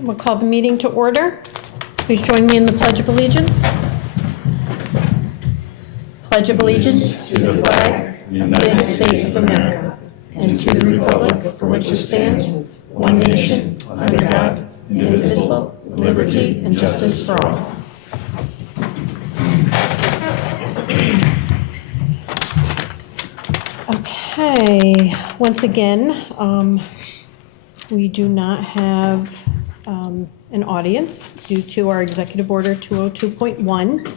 We'll call the meeting to order. Please join me in the Pledge of Allegiance. Pledge of allegiance to the flag of the United States of America and to the republic for which it stands, one nation, under God, indivisible, with liberty and justice for all. Okay, once again, we do not have an audience due to our Executive Order 202.1.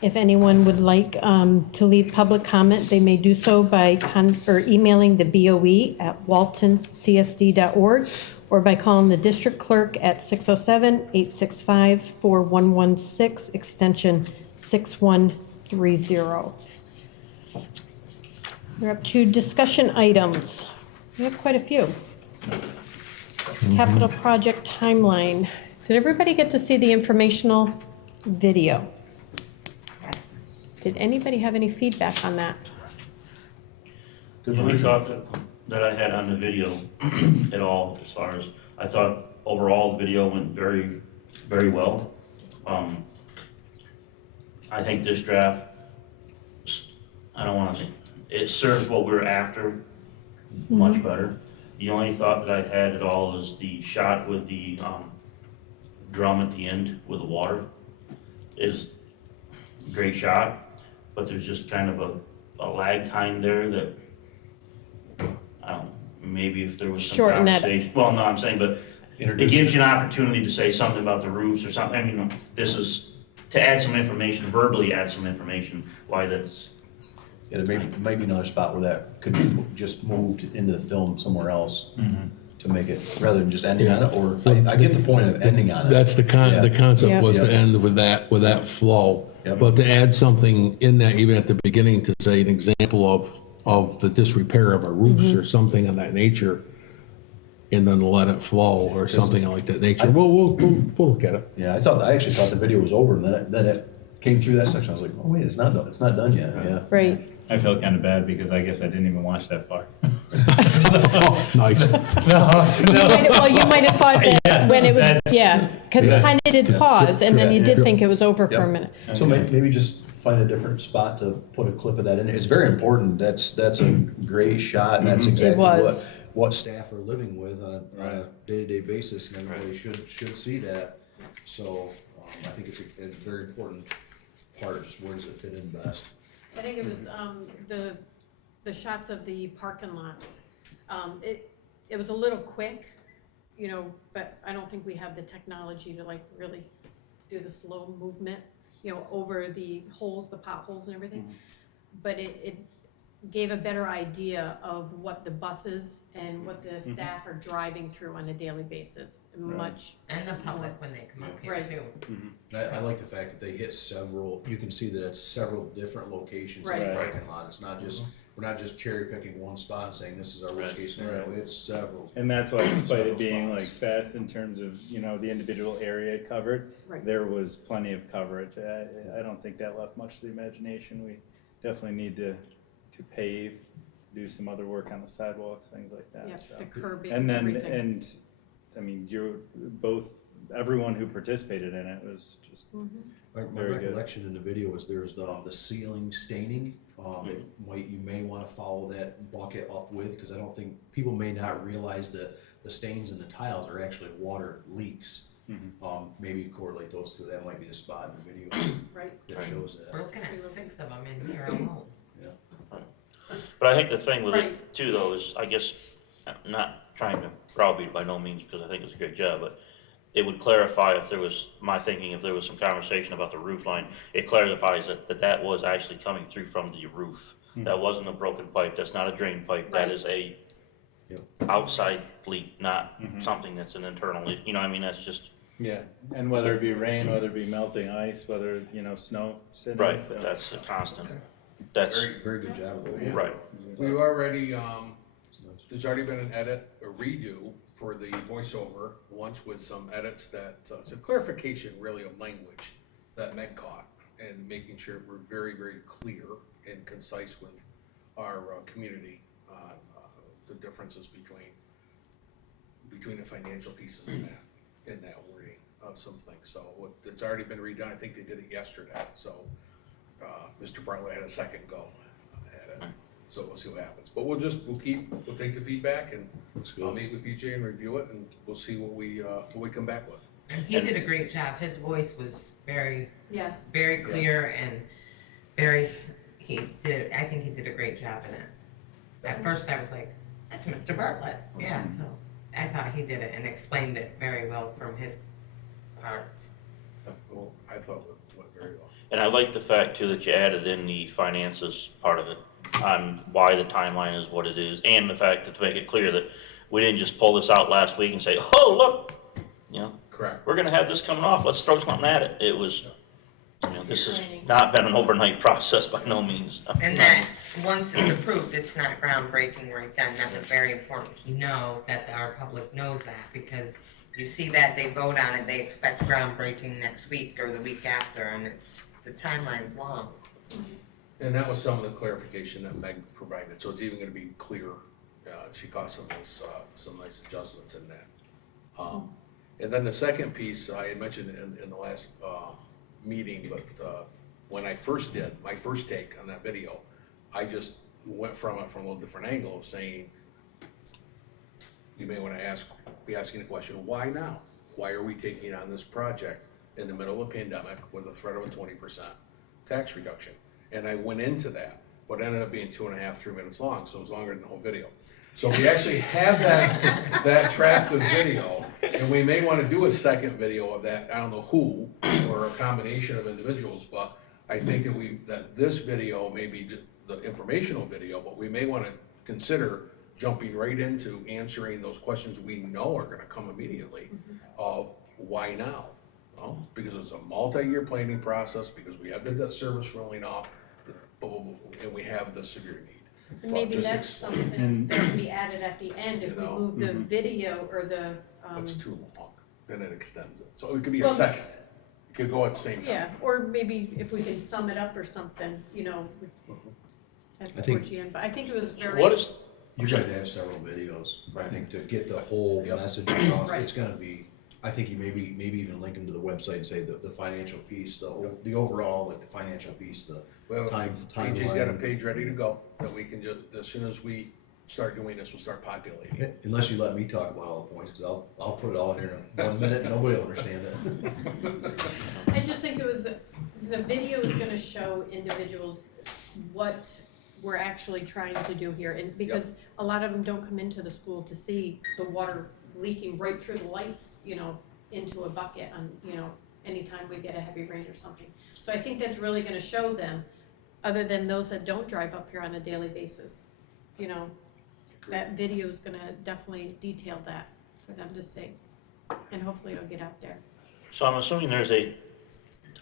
If anyone would like to leave public comment, they may do so by emailing the BOE at waltoncsd.org or by calling the district clerk at 607-865-4116, extension 6130. We're up to discussion items. We have quite a few. Capital project timeline. Did everybody get to see the informational video? Did anybody have any feedback on that? The only thought that I had on the video at all, as far as, I thought overall the video went very, very well. I think this draft, I don't want to say, it serves what we're after much better. The only thought that I had at all is the shot with the drum at the end with the water is a great shot. But there's just kind of a lag time there that, I don't know, maybe if there was some Shorten that. conversation. Well, no, I'm saying, but it gives you an opportunity to say something about the roofs or something. I mean, this is to add some information, verbally add some information, why that's. Yeah, there may be another spot where that could be just moved into the film somewhere else to make it, rather than just ending on it, or I get the point of ending on it. That's the concept was to end with that flow. Yep. But to add something in that, even at the beginning, to say an example of the disrepair of a roofs or something of that nature, and then let it flow or something like that nature. We'll look at it. Yeah, I actually thought the video was over, and then it came through that section. I was like, oh wait, it's not done yet. Yeah. Right. I felt kind of bad because I guess I didn't even watch that far. Oh, nice. Well, you might have thought that when it was, because it kind of did pause, and then you did think it was over for a minute. So maybe just find a different spot to put a clip of that in. It's very important. That's a great shot, and that's exactly what staff are living with on a day-to-day basis, and everybody should see that. So I think it's a very important part. Just where does it fit in best? I think it was the shots of the parking lot. It was a little quick, but I don't think we have the technology to like really do the slow movement, over the holes, the potholes and everything. But it gave a better idea of what the buses and what the staff are driving through on a daily basis. Much. And the public when they come up here too. I like the fact that they hit several. You can see that it's several different locations in the parking lot. It's not just we're not just cherry picking one spot and saying this is our worst case scenario. It's several. And that's why, despite it being like fast in terms of the individual area covered, there was plenty of coverage. I don't think that left much to the imagination. We definitely need to pave, do some other work on the sidewalks, things like that. Yeah, so. The curbing, and then everything. And I mean, everyone who participated in it was just My recollection in the video is there's the ceiling staining that you may want to follow that bucket up with, because I don't think people may not realize that the stains in the tiles are actually water leaks. Maybe correlate those two. That might be the spot in the video that shows that. We're looking at 6 of them in here alone. But I think the thing with it too, though, is I guess not trying to browbeat by no means, because I think it's a great job, but it would clarify if there was some conversation about the roof line. It clarifies that was actually coming through from the roof. That wasn't a broken pipe. That's not a drain pipe. That is a outside leak, not something that's an internal leak. I mean, that's just. Yeah, and whether it be rain, whether it be melting ice, whether snow sitting. Right, so. That's a constant. That's very, very good job. Right. We've already, there's already been an edit, a redo for the voiceover, once with some edits that, it's a clarification really of language that Meg caught, and making sure we're very, very clear and concise with our community on the differences between the financial pieces of that. in that wording of some things. So it's already been redone. I think they did it yesterday. So Mr. Bartlett had a second go at it. So we'll see what happens. But we'll take the feedback and I'll meet with PJ and review it, and we'll see what we come back with. And he did a great job. His voice was very clear and I think he did a great job in it. At first I was like, that's Mr. Bartlett. Yeah, so I thought he did it and explained it very well from his part. Well, I thought it went very well. And I like the fact too that you added in the finances part of it, on why the timeline is what it is, and the fact that to make it clear that we didn't just pull this out last week and say, oh, look, you know, Correct. we're gonna have this coming off, let's throw something at it. It was, you know, this has not been an overnight process by no means. And that, once it's approved, it's not groundbreaking right then. That was very important to know, that our public knows that, because you see that they vote on it, they expect groundbreaking next week or the week after, and the timeline's long. And that was some of the clarification that Meg provided, so it's even gonna be clear. She got some nice adjustments in that. And then the second piece, I had mentioned in the last meeting, but when I first did my first take on that video, I just went from it from a little different angle of saying, you may want to be asking the question, why now? Why are we taking on this project in the middle of a pandemic with a threat of a 20% tax reduction? And I went into that, but it ended up being 2.5, 3 minutes long, so it was longer than the whole video. So we actually have that drafted video, and we may want to do a second video of that. I don't know who, or a combination of individuals, but I think that this video may be the informational video, but we may want to consider jumping right into answering those questions we know are going to come immediately of why now? Well, because it's a multi-year planning process, because we have the debt service rolling off, and we have the severe need. And maybe that's something that can be added at the end if we move the video or the. It's too long, then it extends it. So it could be a second. It could go at the same time. Yeah, or maybe if we can sum it up or something, you know, towards the end. But I think it was very. You're going to have several videos, I think, to get the whole message across. It's going to be, I think you maybe even link them to the website and say the financial piece, the overall, like the financial piece, the timeline. PJ's got a page ready to go that we can just, as soon as we start doing this, we'll start populating it. Unless you let me talk about all the points, because I'll put it all in here in 1 minute and nobody will understand it. I just think the video is going to show individuals what we're actually trying to do here, and because a lot of them don't come into the school to see the water leaking right through the lights, you know, into a bucket on, you know, anytime we get a heavy rain or something. So I think that's really going to show them, other than those that don't drive up here on a daily basis, you know, that video is going to definitely detail that for them to see, and hopefully it'll get out there. So I'm assuming there's a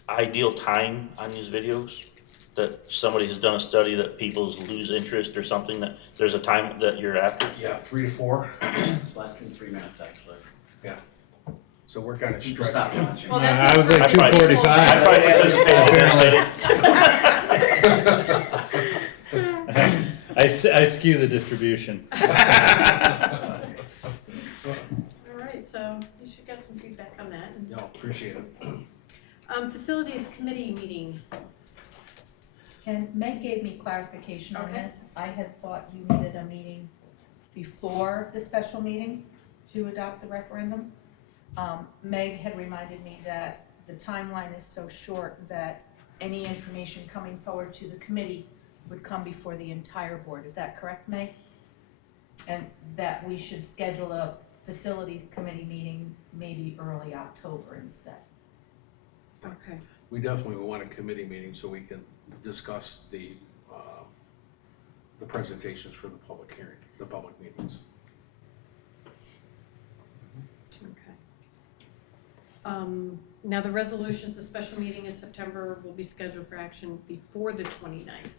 ideal time on these videos, that somebody has done a study that people lose interest or something, that there's a time that you're after? Yeah, 3 to 4. It's less than 3 minutes, actually. Yeah. So we're kind of Stop stretching. watching. Well, I was like 2:45. I probably participated. I skew the distribution. All right, so you should get some feedback on that. No, appreciate it. Facilities committee meeting. And Meg gave me clarification on Okay. this. I had thought you needed a meeting before the special meeting to adopt the referendum. Meg had reminded me that the timeline is so short that any information coming forward to the committee would come before the entire board. Is that correct, Meg? And that we should schedule a facilities committee meeting maybe early October instead. Okay. We definitely would want a committee meeting so we can discuss the presentations for the public hearing, the public meetings. Okay. Now the resolutions, the special meeting in September will be scheduled for action before the 29th.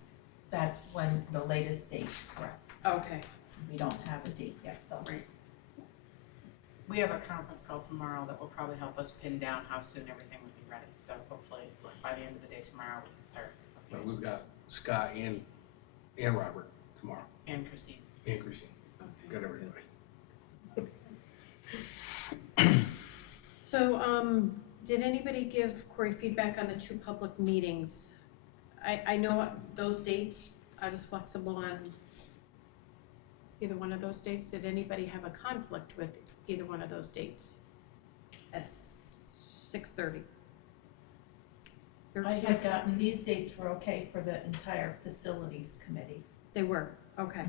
That's when the latest date, correct? Okay. We don't have a date yet, though. Right. We have a conference call tomorrow that will probably help us pin down how soon everything will be ready. So hopefully, by the end of the day tomorrow, we can start. But we've got Scott and Robert tomorrow, And Christine. and Christine. Okay. Got everybody. So, did anybody give Corey feedback on the 2 public meetings? I know those dates, I was flexible on either one of those dates. Did anybody have a conflict with either one of those dates? At 6:30. I had gotten, these dates were okay for the entire facilities committee. They were, okay.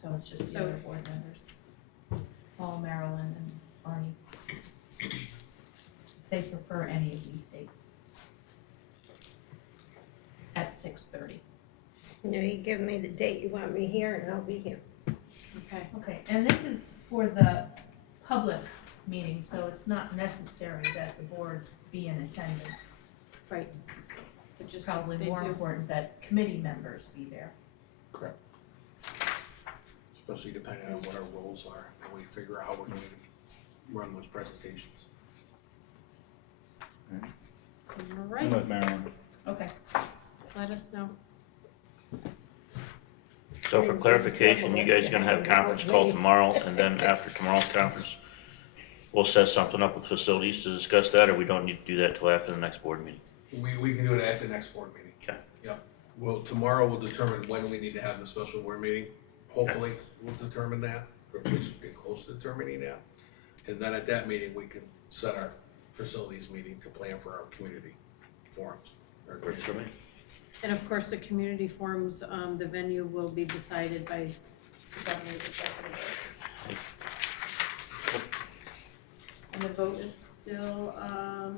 So it's just the other board members, Paul, Marilyn, and Arnie. If they prefer any of these dates. At 6:30. You give me the date you want me here and I'll be here. Okay. Okay, and this is for the public meeting, so it's not necessary that the board be in attendance. Right. Which is probably more important that committee members be there. Correct. Especially depending on what our roles are, and we figure out how we're going to run those presentations. All I'm right, with Marilyn. Okay. let us know. So for clarification, you guys gonna have a conference call tomorrow, and then after tomorrow's conference, we'll set something up with facilities to discuss that, or we don't need to do that till after the next board meeting? We can do it at the next board meeting. Okay. Yep. Well, tomorrow we'll determine when we need to have the special board meeting. Hopefully, we'll determine that, or at least get close to determining that. And then at that meeting, we can set our facilities meeting to plan for our community forums. Works for me. And of course, the community forums, the venue will be decided by the governor's executive order. And the vote is still,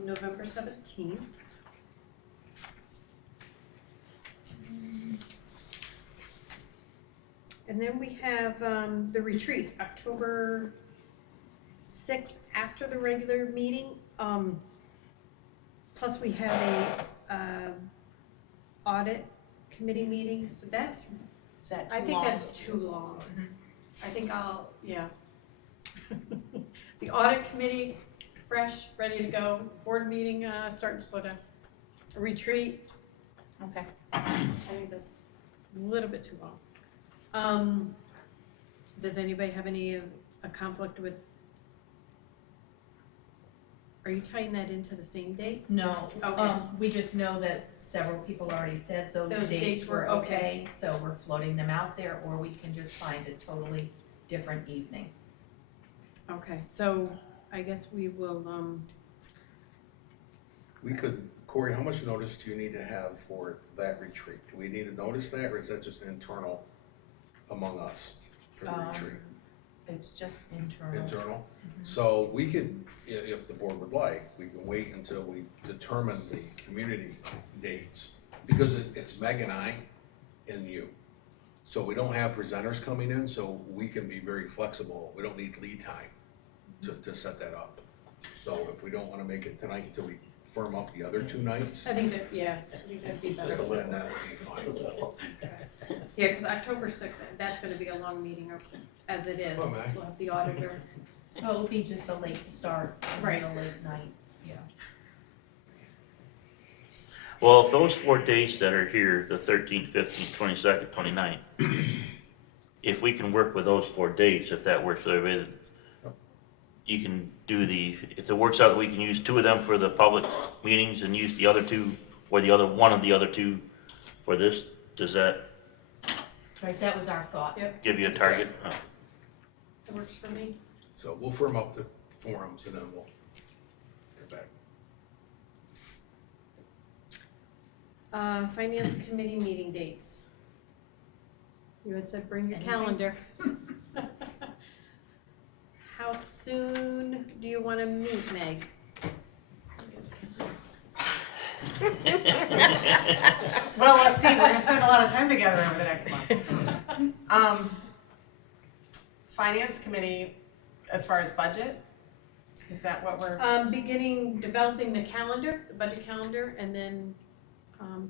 November 17th. And then we have, the retreat, October 6th, after the regular meeting. Plus we have a, audit committee meeting, so that's, Is that I too think long? that's too long. I think I'll, yeah. The audit committee, fresh, ready to go, board meeting, starting to slow down. A retreat, Okay. I think that's a little bit too long. Does anybody have a conflict with, are you tying that into the same date? No, Okay. we just know that several people already said those Those dates dates were were okay. okay, so we're floating them out there, or we can just find a totally different evening. Okay, so I guess we will, We could, Corey, how much notice do you need to have for that retreat? Do we need to notice that, or is that just internal among us for the retreat? It's just internal. Internal? So we could, if the board would like, we can wait until we determine the community dates, because it's Meg and I and you. So we don't have presenters coming in, so we can be very flexible. We don't need lead time to set that up. So if we don't want to make it tonight until we firm up the other 2 nights, I think that, yeah, I think that'd be better. then that would be fine. Yeah, because October 6th, that's gonna be a long meeting, as it is. Oh, my. We'll have the auditor. So it'll be just a late start, Right. a late night, yeah. Well, if those 4 dates that are here, the 13th, 15th, 22nd, 29th, if we can work with those 4 dates, if that works for everybody, you can do if it works out that we can use 2 of them for the public meetings and use the other 2, or one of the other 2 for this, does that Right, that was our thought. Yep, give you a target? that works for me. So we'll firm up the forums and then we'll get back. Finance committee meeting dates. You had said bring your Anything? calendar. How soon do you want to meet, Meg? Well, let's see, we're gonna spend a lot of time together over the next month. Finance committee, as far as budget, is that what we're? Developing the calendar, the budget calendar, and then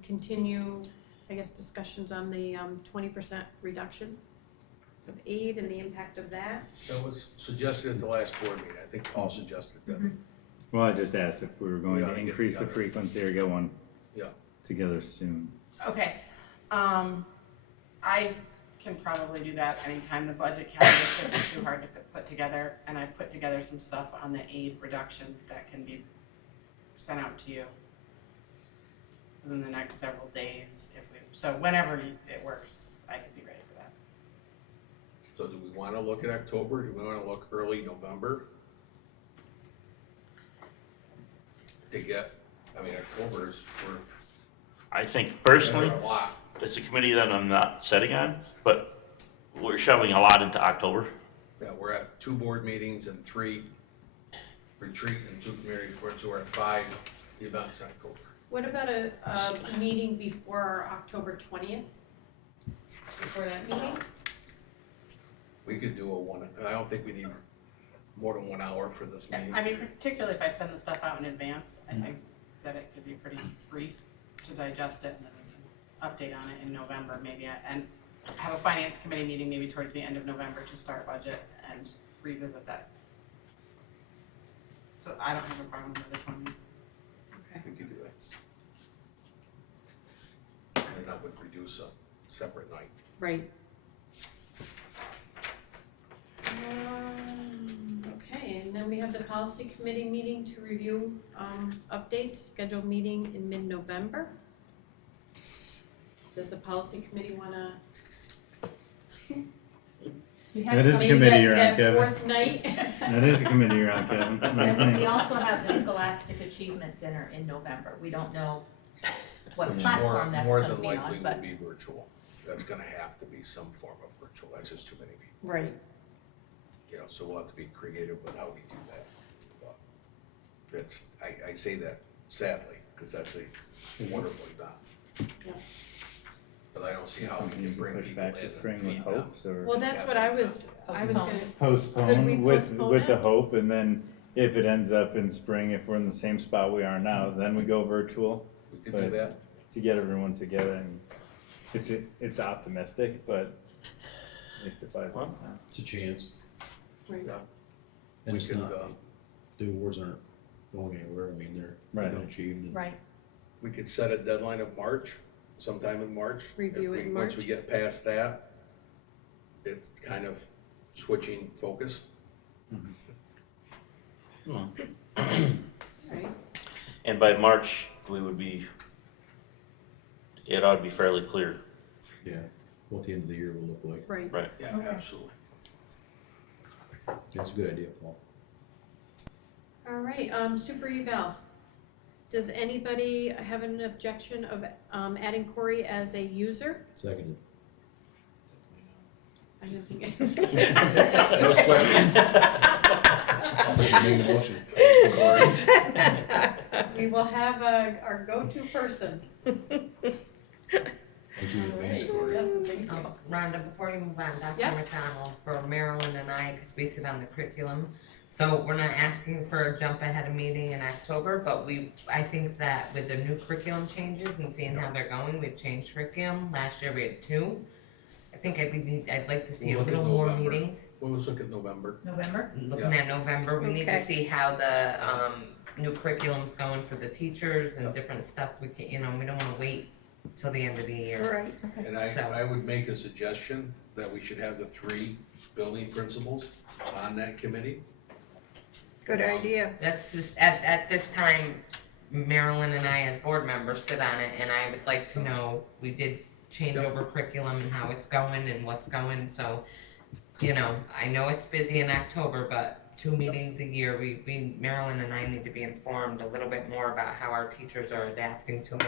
continue, I guess, discussions on the 20% reduction of aid and the impact of that. That was suggested at the last board meeting. I think Paul suggested that. Well, I just asked if we were going We to ought to get increase the together. frequency or get one Yeah. together soon. Okay, I can probably do that anytime. The budget calendar shouldn't be too hard to put together, and I put together some stuff on the aid reduction that can be sent out to you within the next several days. So whenever it works, I can be ready for that. So do we wanna look at October? Do we wanna look early November? To get, I mean, October is, I think we're, personally, a lot. it's a committee that I'm not setting on, but we're shoving a lot into October. Yeah, we're at 2 board meetings and 3 retreat and 2 community reports, so we're at 5 events in October. What about a meeting before our October 20th? Before that meeting? We could do a 1, I don't think we need more than 1 hour for this meeting. I mean, particularly if I send the stuff out in advance, I think that it could be pretty brief to digest it, and then we can update on it in November maybe, and have a finance committee meeting maybe towards the end of November to start budget and revisit that. So I don't have a problem with the 20th. We could do that. And that would reduce a separate night. Right. Okay, and then we have the policy committee meeting to review updates, scheduled meeting in mid-November. Does the policy committee want to? That is a committee you're on, that Kevin. fourth night? That is a committee you're on, Kevin. What do you And we think? also have the Scholastic Achievement Dinner in November. We don't know what Which platform that's more gonna than be likely on, will but be virtual. That's gonna have to be some form of virtual. That's just too many people. Right. You know, so we'll have to be creative with how we do that. But that's, I say that sadly, because that's a wonderful event. Yeah. But I don't see how Something we you can bring push people back in to and spring with feed them. hopes, or Well, that's what I was gonna. Could we postpone postpone with the it? hope, and then if it ends up in spring, if we're in the same spot we are now, then we go virtual. We could do But that. to get everyone together, and it's optimistic, but at least it buys us time. It's a chance. Right. Yeah. And We it's could, not, the awards aren't going anywhere. I mean, they've Right. been achieved. And right. We could set a deadline of March, sometime in March. Review If it in Once we March. get past that, it's kind of switching focus. Right. And by March, we would be, it ought to be fairly clear. Yeah, what the end of the year will look like. Right. Right. Yeah, Okay. absolutely. That's a good idea, Paul. All right, super eval. Does anybody have an objection of adding Corey as a user? Seconded. I didn't think. No questions? Make the motion. We will have our go-to person. We'll do advance for it. Rhonda, before you move on, Dr. Yep. McDonald, for Marilyn and I, because we sit on the curriculum, so we're not asking for a jump ahead of meeting in October, but I think that with the new curriculum changes and seeing how they're going, we've changed curriculum. Last year we had 2. I think I'd like to see We'll a look at little more November. meetings. Well, let's look at November. November? Looking at November, we need to Okay. see how the new curriculum's going for the teachers and Yep. different stuff. We can, we don't want to wait till the end of the year. Right. Okay. And So- I would make a suggestion that we should have the 3 building principals on that committee. Good idea. That's just, at this time, Marilyn and I as board members sit on it, and I would like to know, we did change Yep. over curriculum and how it's going and what's going, so, I know it's busy in October, but 2 meetings a year, Marilyn and I need to be informed a little bit more about how our teachers are adapting to it,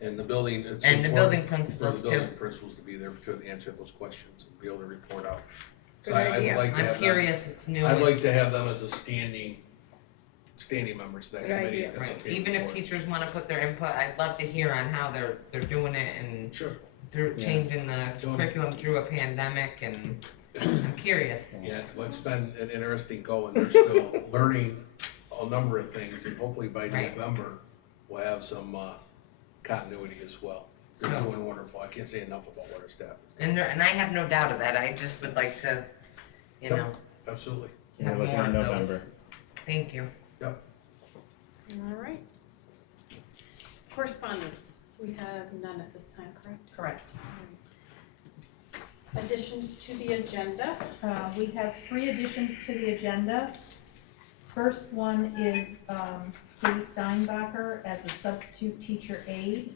And the building, it's and the important building for principals the too. building principals to be there to answer those questions and be able to report out. So Good I would idea. like to I'm have them, curious, it's new. I'd like to have them as a standing members of that Good committee. idea. if that's Right, okay even with if the board. teachers wanna put their input, I'd love to hear on how they're doing it and Sure. through Yeah. changing the Doing it. curriculum through a pandemic, and I'm curious. Yeah, it's been an interesting go, and they're still learning a number of things, and hopefully by Right. November, we'll have some continuity as well. They're So- doing wonderful. I can't say enough about what our staff is doing. And I have no doubt of that, I just would like to, Yep. Absolutely. Yeah, have looking more at of those. November. Thank you. All right. Correspondence, we have none at this time, correct? Correct. additions to the agenda. We have 3 additions to the agenda. First one is Katie Steinbacher as a substitute teacher aide,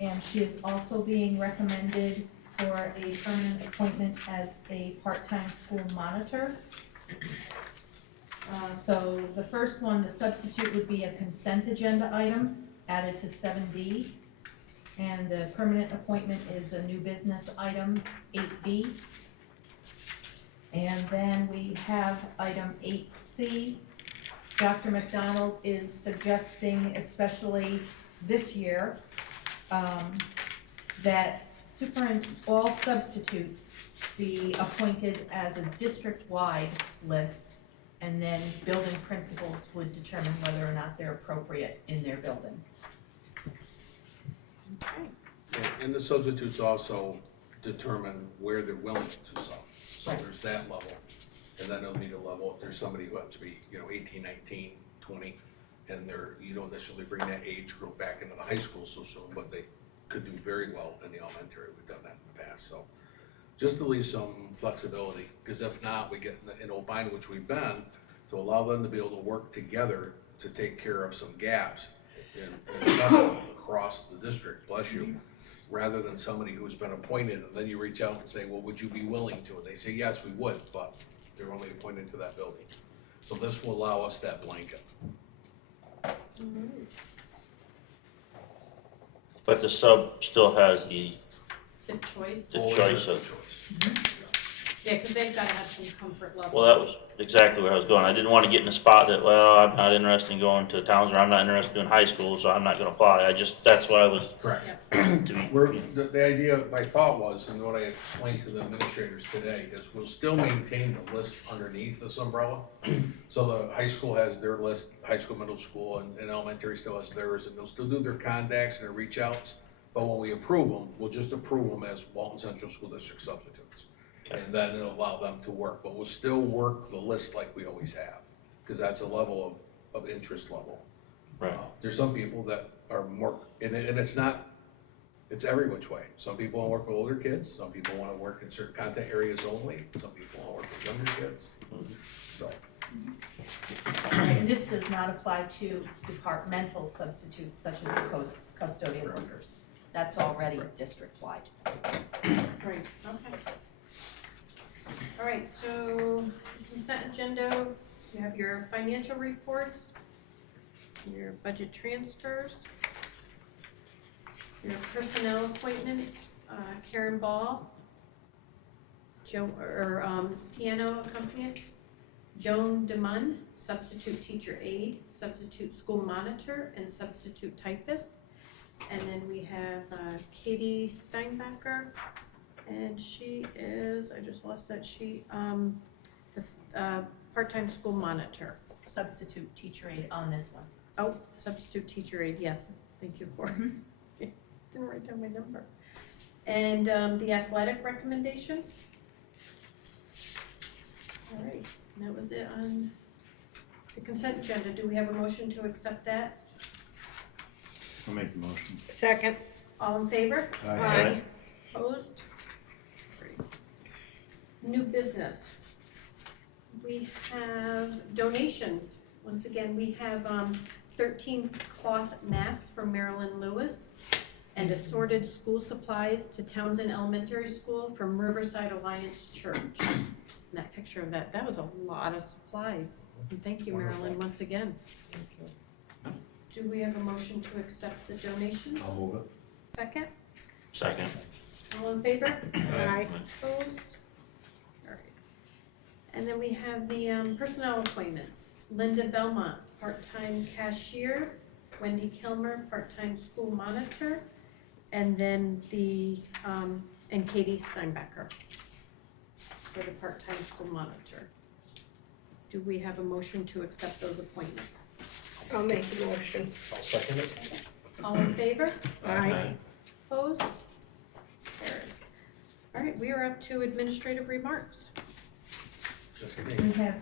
and she is also being recommended for a permanent appointment as a part-time school monitor. So the first one, the substitute would be a consent agenda item added to 7D, and the permanent appointment is a new business item, 8B. And then we have item 8C. Dr. McDonald is suggesting, especially this year, that all substitutes be appointed as a district-wide list, and then building principals would determine whether or not they're appropriate in their building. And the substitutes also determine where they're willing to sub. So Right. there's that level. And then they'll need a level if there's somebody who happens to be, 18, 19, 20, and you don't necessarily bring that age group back into the high school so soon, but they could do very well in the elementary. We've done that in the past. So just to leave some flexibility, because if not, we get in a bind, which we've been, to allow them to be able to work together to take care of some gaps and across the district, bless you, rather than somebody who's been appointed, and then you reach out and say, well, would you be willing to? And they say, yes, we would, but they're only appointed to that building. So this will allow us that blanket. But the sub still has the choice. choice of, Choice. Yeah, because they've got to have some comfort level. well, that was exactly where I was going. I didn't want to get in a spot that, well, I'm not interested in going to towns, or I'm not interested in high school, so I'm not gonna apply. That's why I was, Correct. to be, The idea, my thought was, and what I explained to the administrators today, is we'll still maintain the list underneath this umbrella. So the high school has their list, high school, middle school, and elementary still has theirs, and they'll still do their contacts and their reach outs. But when we approve them, we'll just approve them as Walton Central School District substitutes. And then it'll allow them to work, but we'll still work the list like we always have, because that's a level of interest level. right. There's some people that are more, and it's not, it's every which way. Some people want to work with older kids, some people want to work in certain content areas only, some people want to work with younger kids. So, And this does not apply to departmental substitutes such as the custodial workers. That's already district-wide. Right, okay. All right, so consent agenda, you have your financial reports, your budget transfers, your personnel appointments, Karen Ball, piano accompanist, Joan DeMunn, substitute teacher aide, substitute school monitor, and substitute typist. And then we have Katie Steinbacher, and she is, I just lost that sheet, part-time school monitor. Substitute teacher aide on this one. Oh, substitute teacher aide, yes, thank you for, didn't write down my number. And the athletic recommendations. All right, and that was it on the consent agenda. Do we have a motion to accept that? I'll make the motion. Second. All in favor? Aye. Opposed? Great. New business. We have donations. Once again, we have 13 cloth masks from Marilyn Lewis and assorted school supplies to Townsend Elementary School from Riverside Alliance Church. And that picture of that was a lot of supplies. And thank you, Marilyn, once again. Thank you. Do we have a motion to accept the donations? I'll move it. Second? Second. All in favor? Aye. Opposed? All right. And then we have the personnel appointments. Linda Belmont, part-time cashier. Wendy Kilmer, part-time school monitor. And then and Katie Steinbacher for the part-time school monitor. Do we have a motion to accept those appointments? I'll make the motion. I'll second it. All in favor? Aye. Opposed? Carried. All right, we are up to administrative remarks. just me. We have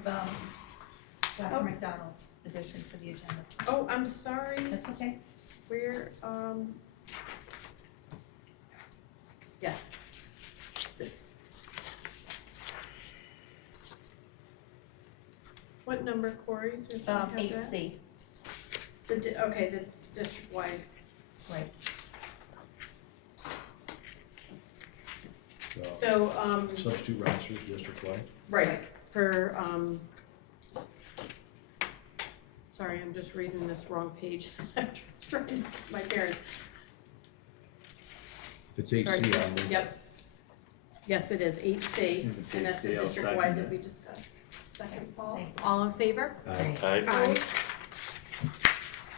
Dr. McDonald's addition to the agenda. Oh, I'm sorry. That's okay. We're, yes. What number, Corey? Do you have that? 8C, Okay, the district-wide. right. So, Substitute rosters district-wide. right, for, sorry, I'm just reading this wrong page. I'm trying, my parents. If it's 8C, Sorry, I'll move. Yep. Yes, it is 8C, If it's and that's the 8C, I'll district-wide second that it. we discussed. Second, Paul? Thank you. All in favor? Aye. Aye. Opposed?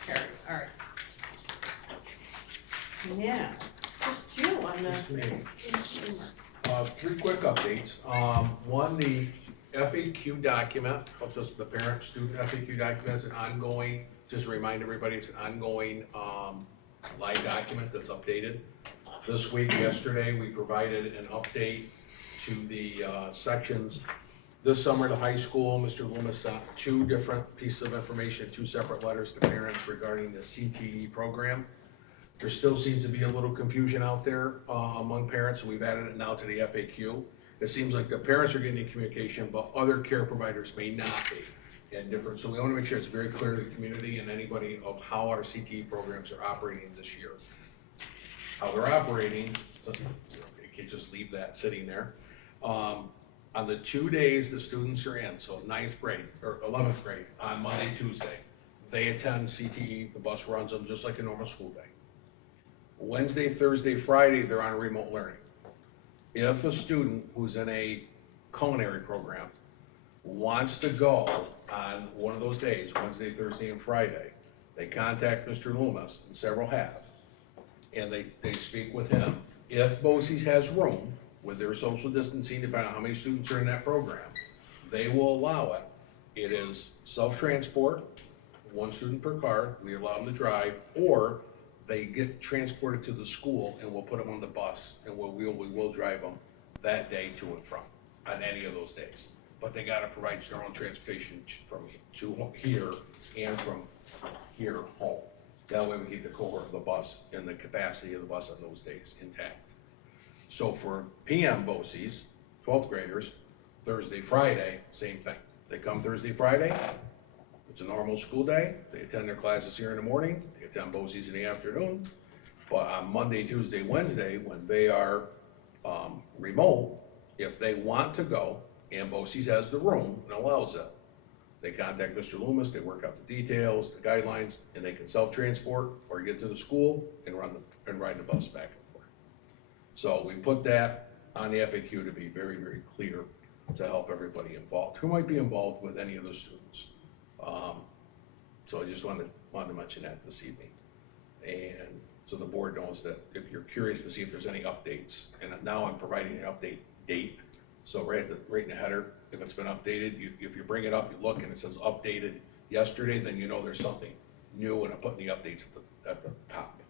Carried, all right. Yeah, just Jill on Just me. the. Three quick updates. One, the FAQ document, just the parent-student FAQ document, it's an ongoing, just to remind everybody, it's an ongoing, live document that's updated. This week, yesterday, we provided an update to the, sections. This summer, the high school, Mr. Loomis sent 2 different pieces of information, 2 separate letters to parents regarding the CTE program. There still seems to be a little confusion out there among parents, and we've added it now to the FAQ. It seems like the parents are getting communication, but other care providers may not be, and different. So we want to make sure it's very clear to the community and anybody of how our CTE programs are operating this year. How they're operating, so you can't just leave that sitting there. On the 2 days the students are in, so 9th grade or 11th grade, on Monday, Tuesday, they attend CTE, the bus runs them just like a normal school day. Wednesday, Thursday, Friday, they're on remote learning. If a student who's in a culinary program wants to go on one of those days, Wednesday, Thursday, and Friday, they contact Mr. Loomis, and several have, and they speak with him. If BOCES has room, with their social distancing, depending on how many students are in that program, they will allow it. It is self-transport, 1 student per car, we allow them to drive, or they get transported to the school and we'll put them on the bus and we will drive them that day to and from on any of those days. But they gotta provide their own transportation from to here and from here home. That way we keep the cohort of the bus and the capacity of the bus on those days intact. So for PM BOCES, 12th graders, Thursday, Friday, same thing. They come Thursday, Friday, it's a normal school day, they attend their classes here in the morning, they attend BOCES in the afternoon, but on Monday, Tuesday, Wednesday, when they are remote, if they want to go, and BOCES has the room and allows it, they contact Mr. Loomis, they work out the details, the guidelines, and they can self-transport or get to the school and ride the bus back and forth. So we put that on the FAQ to be very, very clear to help everybody involved, who might be involved with any of the students. So I just wanted to mention that this evening. And so the board knows that if you're curious to see if there's any updates, and now I'm providing an update date. So right in the header, if it's been updated, if you bring it up, you look and it says updated yesterday, then you know there's something new, and I'm putting the updates at the top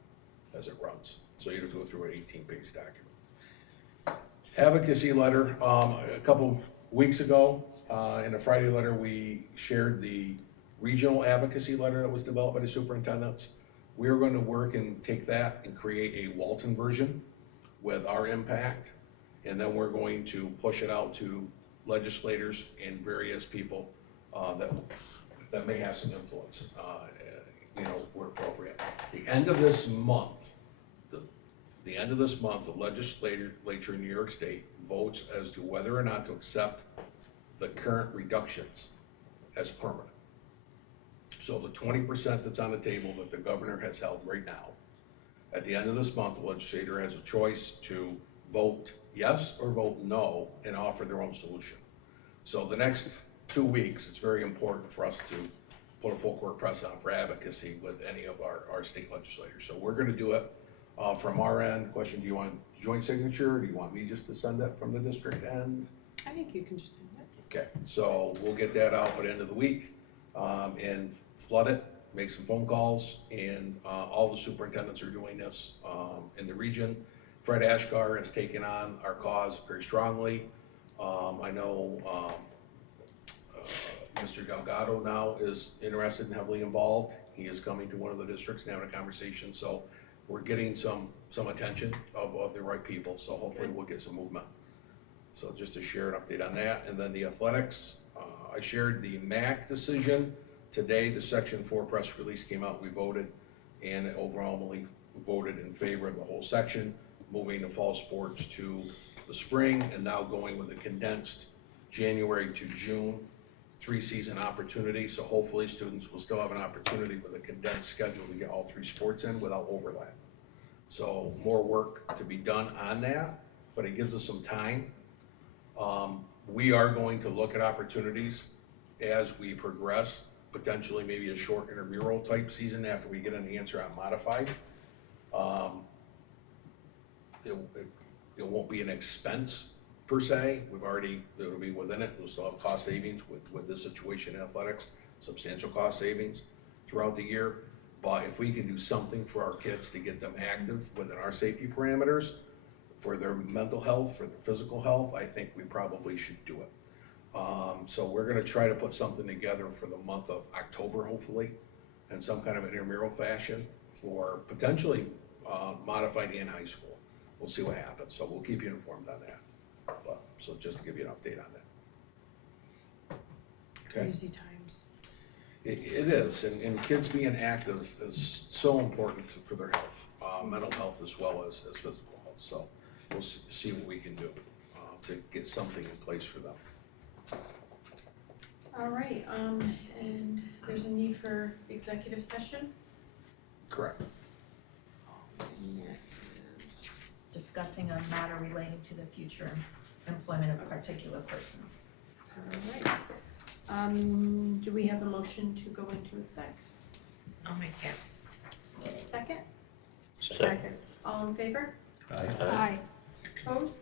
as it runs. So you don't have to go through an 18-page document. Advocacy letter, a couple weeks ago, in a Friday letter, we shared the regional advocacy letter that was developed by the superintendents. We're going to work and take that and create a Walton version with our impact, and then we're going to push it out to legislators and various people that may have some influence, where appropriate. The end of this month, the legislature in New York State votes as to whether or not to accept the current reductions as permanent. So the 20% that's on the table that the governor has held right now, at the end of this month, the legislator has a choice to vote yes or vote no and offer their own solution. So the next 2 weeks, it's very important for us to put a full court press on for advocacy with any of our state legislators. So we're gonna do it from our end. Question, do you want joint signature? Do you want me just to send that from the district end? I think you can just send that. Okay, so we'll get that out by the end of the week and flood it, make some phone calls, and all the superintendents are doing this in the region. Fred Ashgar has taken on our cause very strongly. I know Mr. Delgado now is interested and heavily involved. He is coming to one of the districts and having a conversation, so we're getting some attention of the right people, so hopefully we'll get some movement. So just to share an update on that, and then the athletics, I shared the MAC decision. Today, the Section 4 press release came out, we voted, and it overwhelmingly voted in favor of the whole section, moving the fall sports to the spring, and now going with a condensed January to June 3-season opportunity. So hopefully students will still have an opportunity with a condensed schedule to get all 3 sports in without overlap. So more work to be done on that, but it gives us some time. We are going to look at opportunities as we progress, potentially maybe a short intramural type season after we get an answer on modified. It won't be an expense per se. It'll be within it. We'll still have cost savings with this situation in athletics, substantial cost savings throughout the year. But if we can do something for our kids to get them active within our safety parameters, for their mental health, for their physical health, I think we probably should do it. So we're gonna try to put something together for the month of October, hopefully, in some kind of an intramural fashion for potentially modified and high school. We'll see what happens, so we'll keep you informed on that. So just to give you an update on that. Okay. Crazy times. It is, and kids being active is so important for their health, mental health as well as physical health. So we'll see what we can do to get something in place for them. All right, and there's a need for executive session? Correct. Discussing a matter relating to the future employment of particular persons. All right. Do we have a motion to go into exec? I'll make it. Second? Second. All in favor? Aye. Opposed?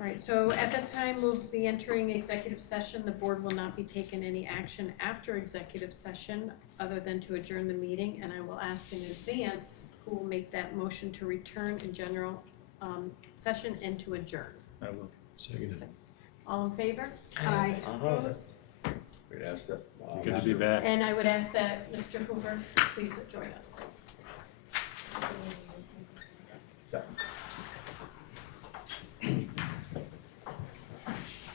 All right, so at this time, we'll be entering executive session. The board will not be taking any action after executive session other than to adjourn the meeting, and I will ask in advance who will make that motion to return in general session and to adjourn. I will. Seconded. All in favor? Aye. Opposed? We'd ask that. Good to be back. And I would ask that Mr. Hoover please join us. Yeah.